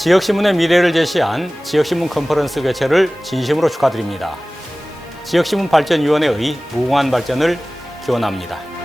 지역신문의 미래를 제시한 지역신문 컨퍼런스 개최를 진심으로 축하드립니다. 지역신문 발전위원회의 무궁한 발전을 기원합니다.